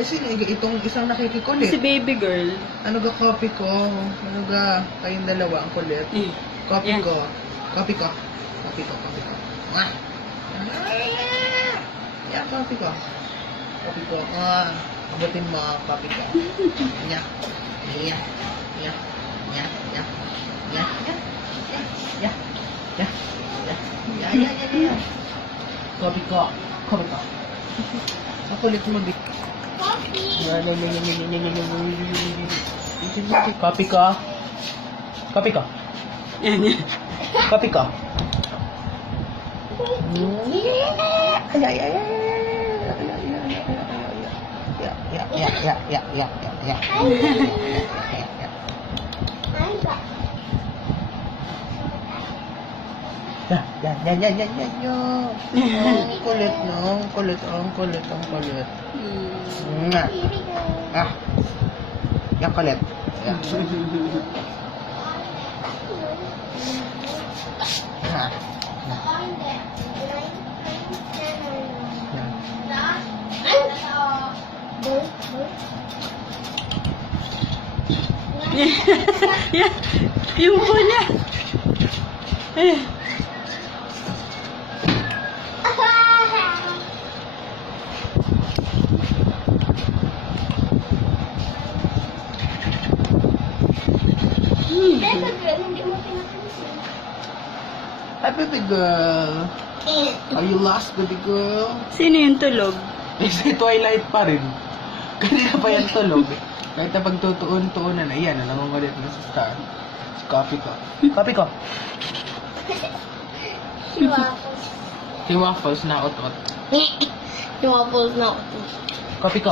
Kasi itong isang nakikikulit. Si baby girl. Ano ga copy ko? Ano ga kayong dalawa ang kulit? Copy Yan. ko. Copy ko. Copy ko. Copy ko. Ah! Yeah, copy ko. Copy ko. Ah! Abutin mo, copy ko. Yeah. Yeah. Yeah. Yeah. Yeah. Yeah. Yeah. Yeah. Yeah. Yeah. Yeah. Copy ko. Copy ko. Ang kulit mo, Vic. Copy ko. Copy ko. Yan, yan. Copy ko. Ay, ay, ay, ay. Ang kulit, no? Ang kulit, ang kulit, ang kulit. Nga. Ah. Yang kulit. Yan. Ah. Yan. Yung po niya. Eh. Hi, baby girl. Are you lost, baby girl? Sino yung tulog? Si Twilight pa rin. Kanina pa yan tulog. Kahit na pagtutuon-tuunan na, yan, nangungulit na sa star. Copy ko. Copy ko. Si Waffles na utot. Yung waffles na. Copy ko.